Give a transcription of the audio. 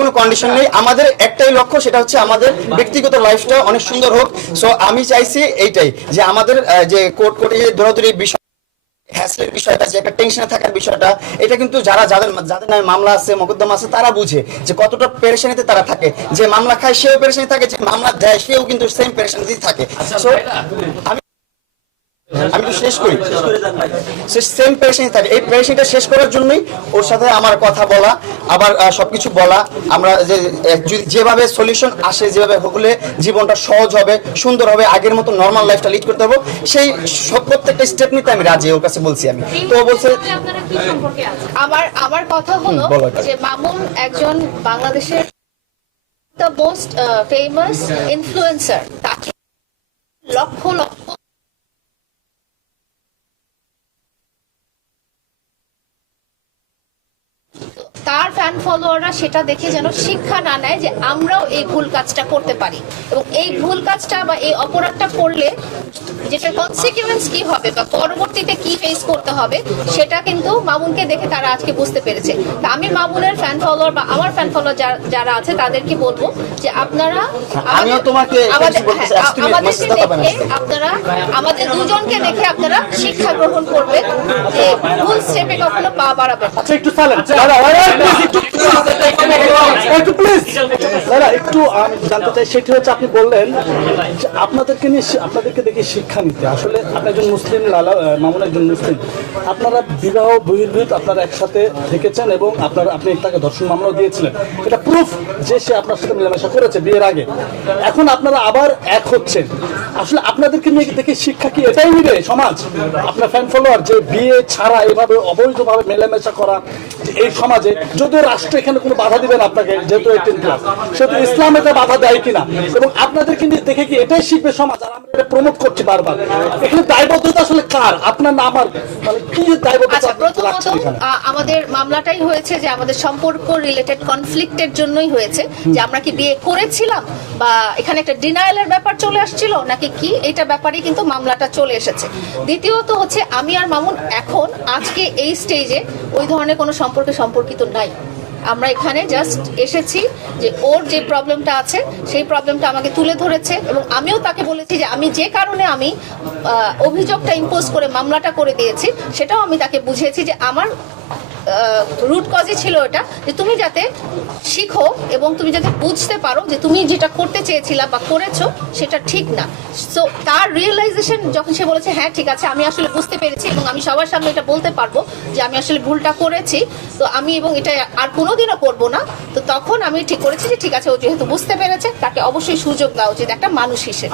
কোনো কন্ডিশন নেই, আমাদের একটাই লক্ষ্য, সেটা হচ্ছে আমাদের ব্যক্তিগত লাইফটা অনেক সুন্দর হোক। সো আমি চাইছি এইটাই, যে আমাদের যে কোর্টে দৌড়াদৌড়ি বিষয়, হ্যাসলের বিষয়টা, যে একটা টেনশনে থাকার বিষয়টা, এটা কিন্তু যাদের নামে মামলা আছে, মোকদ্দমা আছে, তারা বুঝে যে কতটা পেরেশানিতে তারা থাকে। যে মামলা খায় সেও পেরেশানি থাকে, যে মামলা দেয় সেও কিন্তু সেম পেরেশানিতেই থাকে। সো আমি তো শেষ করি, সেম পেরেশানি থাকে। এই পেরেশানিটা শেষ করার জন্যই ওর সাথে আমার কথা বলা, আবার সবকিছু বলা। আমরা যেভাবে সলিউশন আসে, যেভাবে হলে জীবনটা সহজ হবে, সুন্দর হবে, আগের মতো নর্মাল লাইফটা লিড করতে হবে, সেই প্রত্যেকটা স্টেপ নিতে আমি রাজি। ওর কাছে বলছি আমি, তো বলছে আমার কথা হলো যে মামুন একজন বাংলাদেশের দ্য মোস্ট ফেমাস ইনফ্লুয়েন্সার। তাকে লক্ষ লক্ষ তার ফ্যান ফলোয়াররা সেটা দেখে যেন শিক্ষা না নেয় যে আমরাও এই ভুল কাজটা করতে পারি, এবং এই ভুল কাজটা বা এই অপরাধটা করলে যেটা কনসিকুয়েন্স কি হবে বা পরবর্তীতে কি ফেস করতে হবে, সেটা কিন্তু মামুনকে দেখে তারা আজকে বুঝতে পেরেছে। তা আমি মামুনের ফ্যান ফলোয়ার বা আমার ফ্যান ফলোয়ার যারা আছে তাদেরকে বলবো যে আপনারা আমাদেরকে দেখে, আপনারা আমাদের দুজনকে দেখে আপনারা শিক্ষা গ্রহণ করবেন যে ভুল স্টেপে কখনো পা বাড়াবেন। একটু আমি জানতে চাই, সেটি হচ্ছে আপনি বললেন আপনাদেরকে দেখে শিক্ষা নিতে। আসলে আপনি একজন মুসলিম, মামুন একজন মুসলিম, আপনারা বিবাহ বহির্ভূত আপনারা একসাথে থেকেছেন এবং আপনি তাকে ধর্ষণ মামলাও দিয়েছিলেন। এটা প্রুফ যে সে আপনার সাথে মেলামেশা করেছে বিয়ের আগে। এখন আপনারা আবার এক হচ্ছেন। আসলে আপনাদেরকে নিয়ে দেখে শিক্ষা কি এটাই নিবে সমাজ? আপনার ফ্যান ফলোয়ার যে বিয়ে ছাড়া এভাবে অবৈধভাবে মেলামেশা করা এই সমাজে, যদিও রাষ্ট্র এখানে কোনো বাধা দিবেন আপনাকে, যেহেতু 18+, সেহেতু ইসলাম এটা বাধা দেয় কিনা, এবং আপনাদেরকে নিয়ে দেখে কি এটাই শিখবে সমাজ? আর আমরা এটা প্রমোট করছি বারবার। এখানে দায়বদ্ধতা আসলে কার, আপনার না আমার? মানে কি দায়বদ্ধতা? প্রথমত আমাদের মামলাটাই হয়েছে যে আমাদের সম্পর্ক রিলেটেড কনফ্লিক্টের জন্যই হয়েছে, যে আমরা কি বিয়ে করেছিলাম বা এখানে একটা ডিনায়ালের ব্যাপার চলে আসছিল নাকি কি, এটা ব্যাপারে কিন্তু মামলাটা চলে এসেছে। দ্বিতীয়ত হচ্ছে আমি আর মামুন এখন আজকে এই স্টেজে ওই ধরনের কোনো সম্পর্কিত নাই। আমরা এখানে জাস্ট এসেছি যে ওর যে প্রবলেমটা আছে সেই প্রবলেমটা আমাকে তুলে ধরেছে, এবং আমিও তাকে বলেছি যে আমি যে কারণে আমি অভিযোগটা ইম্পোজ করে মামলাটা করে দিয়েছি, সেটাও আমি তাকে বুঝিয়েছি যে আমার রুট কজই ছিল এটা, যে তুমি যাতে শিখো এবং তুমি যাতে বুঝতে পারো যে তুমি যেটা করতে চেয়েছিলা বা করেছো সেটা ঠিক না। সো তার রিয়েলাইজেশন যখন সে বলেছে হ্যাঁ ঠিক আছে আমি আসলে বুঝতে পেরেছি এবং আমি সবার সামনে এটা বলতে পারবো যে আমি আসলে ভুলটা করেছি, তো আমি এবং এটা আর কোনোদিনও করবো না, তো তখন আমি ঠিক করেছি যে ঠিক আছে ও যেহেতু বুঝতে পেরেছে তাকে অবশ্যই সুযোগ দেওয়া উচিত একটা মানুষ হিসেবে।